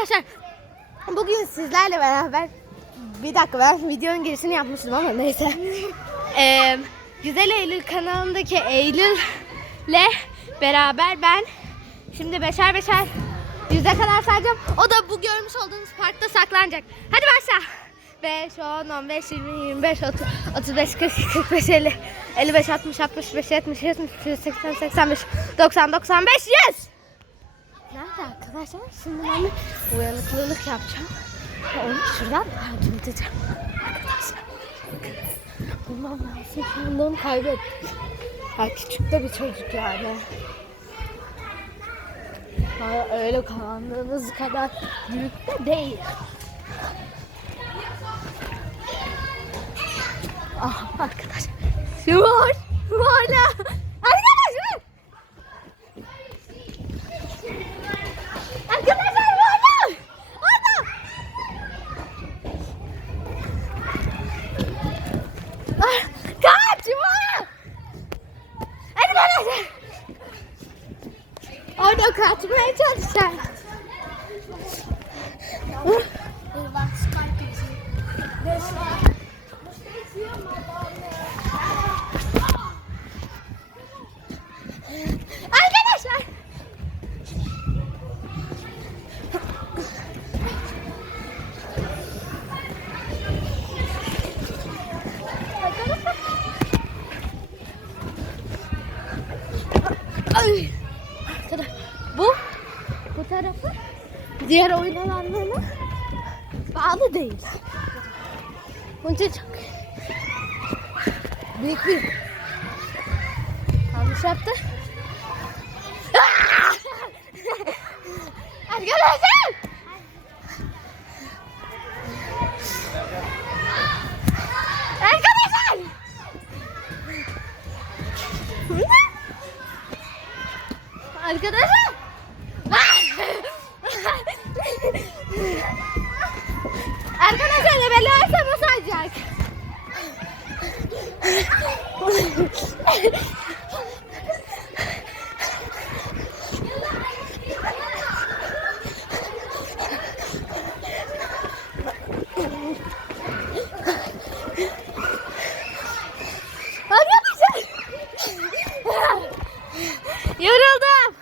Arkadaşlar bugün sizlerle beraber bir dakika ben videonun girişini yapmıştım ama neyse. Ee, Güzel Eylül kanalındaki Eylül'le beraber ben şimdi beşer beşer yüze kadar sayacağım. O da bu görmüş olduğunuz parkta saklanacak. Hadi başla. 5, 10, 15, 20, 25, 30, 35, 40, 45, 50, 55, 60, 65, 70, 70, 80, 85, 90, 95, 100. Arkadaşlar? Şimdi ben uyanıklılık yapacağım. Onu şuradan takip edeceğim. Arkadaşlar. Bulmam lazım. Anda onu kaybettim. Ha, küçük de bir çocuk yani. Ha, öyle kandığınız kadar büyük de değil. Ah arkadaşlar. Şu var. Diğer oyun alanlarına bağlı değil. Onun için çok büyük bir yanlış yaptı. Arkadaşlar! Arkadaşlar! Arkadaşlar! Arkadaşlar ebeli olsa nasıl olacak? Arkadaşlar! Yoruldum.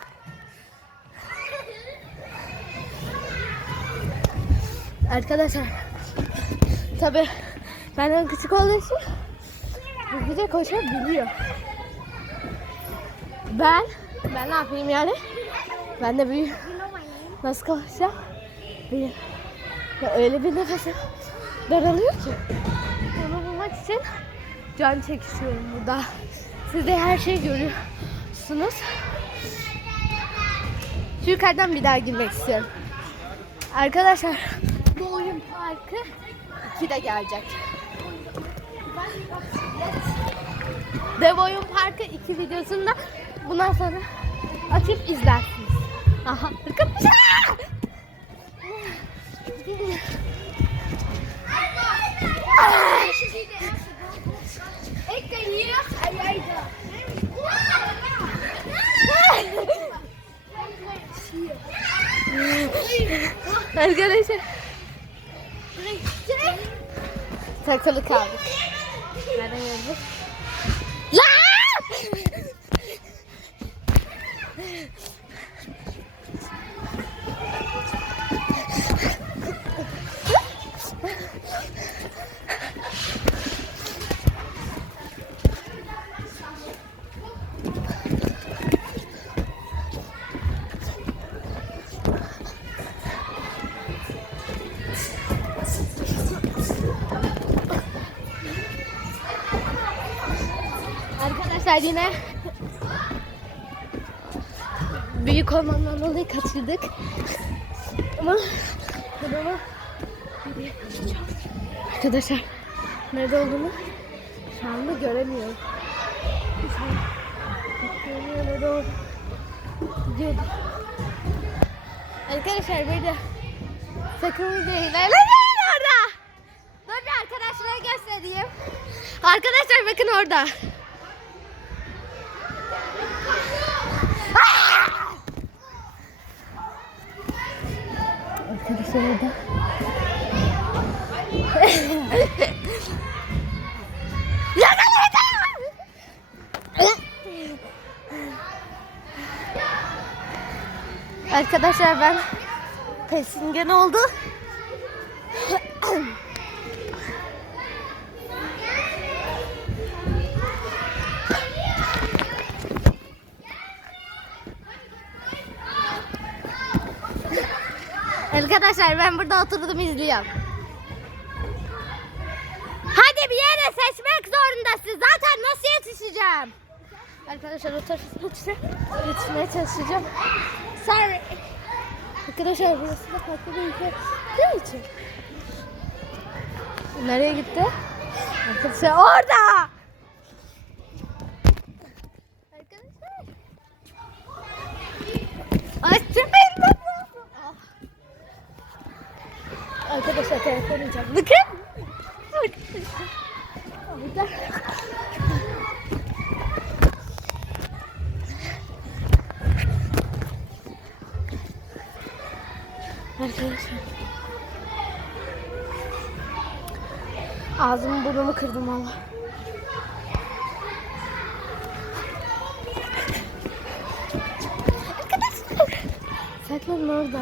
Arkadaşlar. Tabi benden küçük olduğu için hızlıca koşabiliyor. Ben ben ne yapayım yani? Ben de büyük nasıl koşacağım? Bir, ya öyle bir nefesim daralıyor ki. Onu bulmak için can çekişiyorum burada. Siz de her şeyi görüyorsunuz. Şu yukarıdan bir daha girmek istiyorum. Arkadaşlar bu oyun parkı 2'de gelecek. Dev oyun parkı 2 videosunda bundan sonra açıp izlersiniz. Aha arkadaşlar. Arkadaşlar. Takılı kaldık. Nereden geldik? Lan! Yine büyük olmandan dolayı kaçırdık. Ama adamı Arkadaşlar nerede olduğunu şu anda göremiyorum. Göremiyorum olduğunu. Gidiyordu. Arkadaşlar burada sakın değil. Eğlenin orada. Dur bir arkadaşlara göstereyim. Arkadaşlar bakın orada. Arkadaşlar orada. Arkadaşlar ben pesingen oldu. Arkadaşlar ben burada oturdum izliyorum. Hadi bir yere seçmek zorundasın. Zaten nasıl yetişeceğim? Arkadaşlar o tarafa yetişmeye çalışacağım. Sorry. Arkadaşlar burası da farklı bir ülke değil için. Nereye gitti? Arkadaşlar orada. Arkadaşlar. Açtım ben de. Arkadaşlar telefon yiyeceğim. Bakın. Orada. Arkadaşlar. Ağzımı burnumu kırdım valla. Saklanın orada.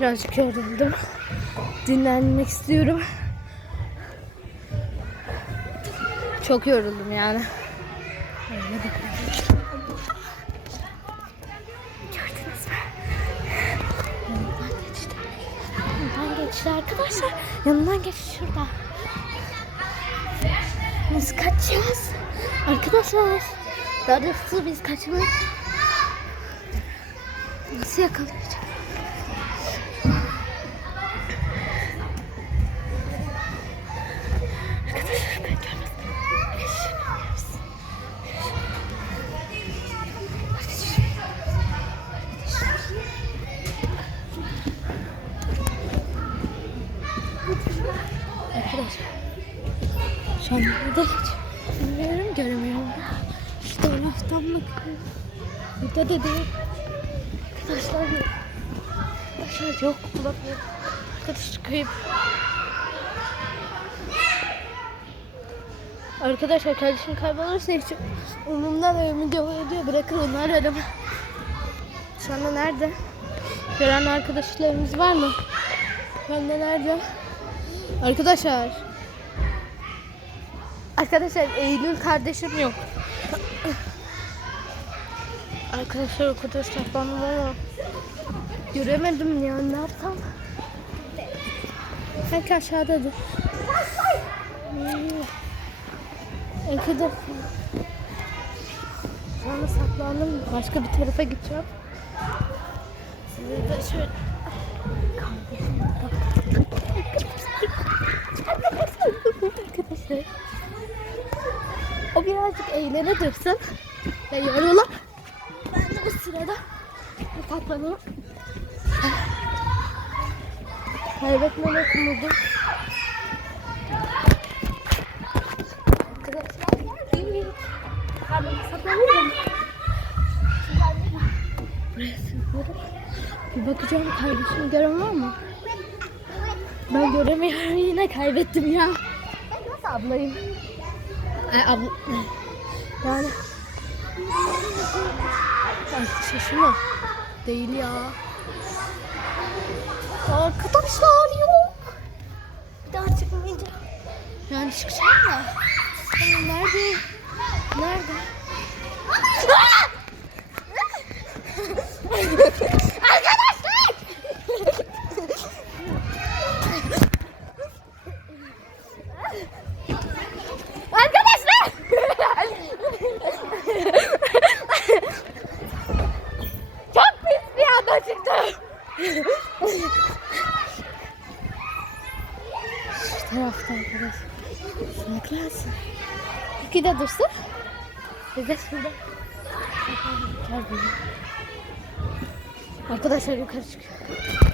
Birazcık yoruldum. Dinlenmek istiyorum. Çok yoruldum yani. Öyle. Gördünüz mü? Yanından geçti. Yanından geçti arkadaşlar. Yanından geçti şurada. Nasıl kaçacağız? Arkadaşlar. Daha doğrusu biz kaçmayı Nasıl yakalayacağım? Arkadaşlar. Şu an nerede hiç bilmiyorum göremiyorum. Şu taraftan bakıyorum. Burada da değil. Arkadaşlar yok. Arkadaşlar yok bulamıyorum. Arkadaşlar kayıp. Arkadaşlar kardeşim kaybolursa hiç umurumda da video ediyor bırakır onu ararım. Şu anda nerede? Gören arkadaşlarımız var mı? Ben de nerede? Arkadaşlar. Arkadaşlar Eylül kardeşim yok. Arkadaşlar o kadar saklandım ama göremedim ya nereden? Sanki aşağıdadır. Hmm. Arkadaşlar. Şu anda saklandım. Başka bir tarafa gideceğim. Size de şöyle... Arkadaşlar. O birazcık eğlene dursun. Ve yorula. Ben de bu sırada saklanayım. Kaybetmemek umudum. Bir bakacağım kardeşimi gören var mı? Ben göremiyorum yine kaybettim ya. Ben nasıl ablayım? Ay abla. Yani. Mı? Değil ya. Arkadaşlar yok. Bir daha çıkmayacağım. Yani çıkacağım da. Ama nerede? Nerede? Dursun. Biz de şurada. Arkadaşlar yukarı çıkıyor.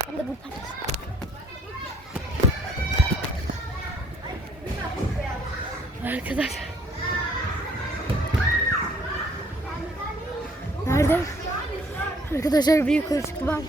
Ben de buradan. Arkadaşlar. Nerede? Arkadaşlar bir yukarı çıktı ben.